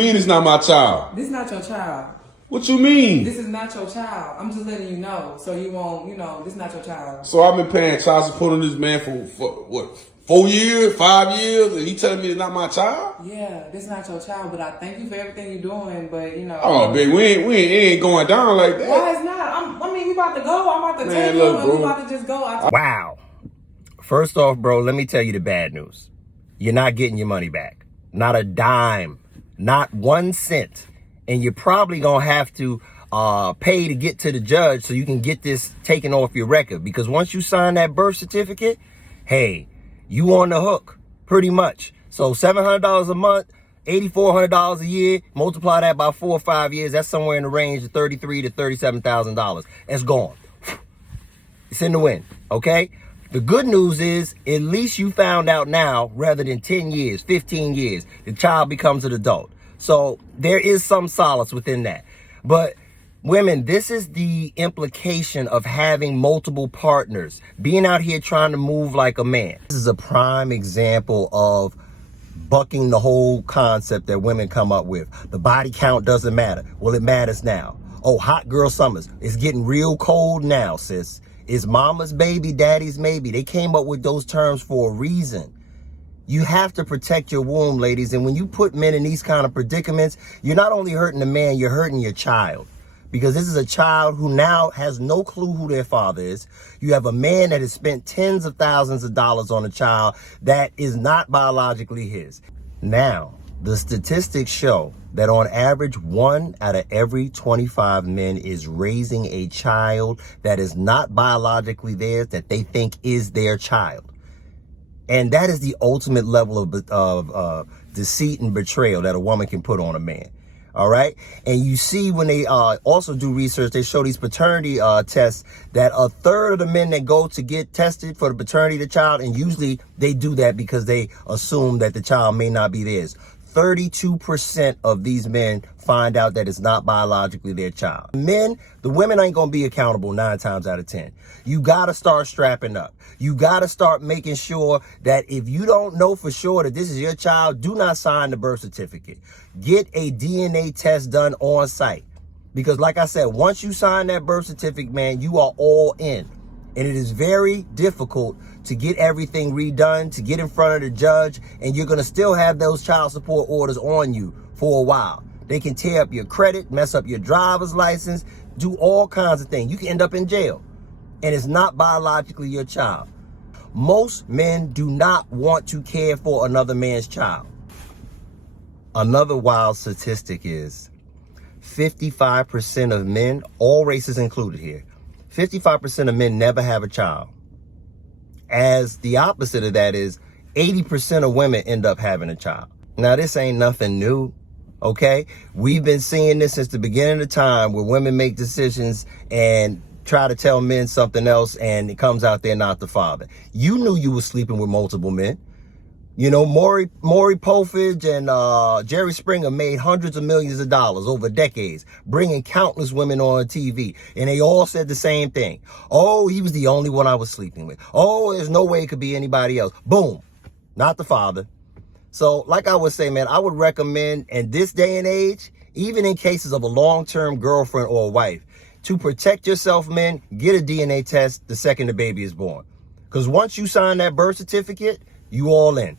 mean it's not my child? This is not your child. What you mean? This is not your child. I'm just letting you know, so you won't, this is not your child. So I've been paying child support on this man for what, 4 years, 5 years, and he telling me it's not my child? Yeah, this is not your child, but I thank you for everything you're doing, but Oh, baby, it ain't going down like that. Why it's not? We about to go. I'm about to take you, and we about to just go. Wow. First off, bro, let me tell you the bad news. You're not getting your money back. Not a dime. Not 1 cent. And you're probably going to have to pay to get to the judge so you can get this taken off your record. Because once you sign that birth certificate, hey, you on the hook, pretty much. So $700 a month, $8,400 a year, multiply that by 4 or 5 years, that's somewhere in the range of $33,000 to $37,000. It's gone. It's in the wind, okay? The good news is, at least you found out now, rather than 10 years, 15 years, the child becomes an adult. So there is some solace within that. But women, this is the implication of having multiple partners, being out here trying to move like a man. This is a prime example of bucking the whole concept that women come up with. The body count doesn't matter. Well, it matters now. Oh, hot girl summers. It's getting real cold now, sis. It's mama's baby, daddy's maybe. They came up with those terms for a reason. You have to protect your womb, ladies. And when you put men in these kind of predicaments, you're not only hurting the man, you're hurting your child. Because this is a child who now has no clue who their father is. You have a man that has spent tens of thousands of dollars on a child that is not biologically his. Now, the statistics show that on average, 1 out of every 25 men is raising a child that is not biologically theirs, that they think is their child. And that is the ultimate level of deceit and betrayal that a woman can put on a man. All right. And you see, when they also do research, they show these paternity tests that a third of the men that go to get tested for the paternity of the child, and usually they do that because they assume that the child may not be theirs. 32% of these men find out that it's not biologically their child. Men, the women ain't gonna be accountable 9 times out of 10. You gotta start strapping up. You gotta start making sure that if you don't know for sure that this is your child, do not sign the birth certificate. Get a DNA test done on site. Because like I said, once you sign that birth certificate, man, you are all in. And it is very difficult to get everything redone, to get in front of the judge, and you're going to still have those child support orders on you for a while. They can tear up your credit, mess up your driver's license, do all kinds of things. You can end up in jail, and it's not biologically your child. Most men do not want to care for another man's child. Another wild statistic is 55% of men, all races included here, 55% of men never have a child. As the opposite of that is 80% of women end up having a child. Now, this ain't nothing new, okay? We've been seeing this since the beginning of time, where women make decisions and try to tell men something else, and it comes out they're not the father. You knew you were sleeping with multiple men. You know, Maury Povich and Jerry Springer made hundreds of millions of dollars over decades, bringing countless women on TV. And they all said the same thing. Oh, he was the only one I was sleeping with. Oh, there's no way it could be anybody else. Boom. Not the father. So like I would say, man, I would recommend in this day and age, even in cases of a long-term girlfriend or a wife, to protect yourself, men, get a DNA test the second the baby is born. Because once you sign that birth certificate, you all in.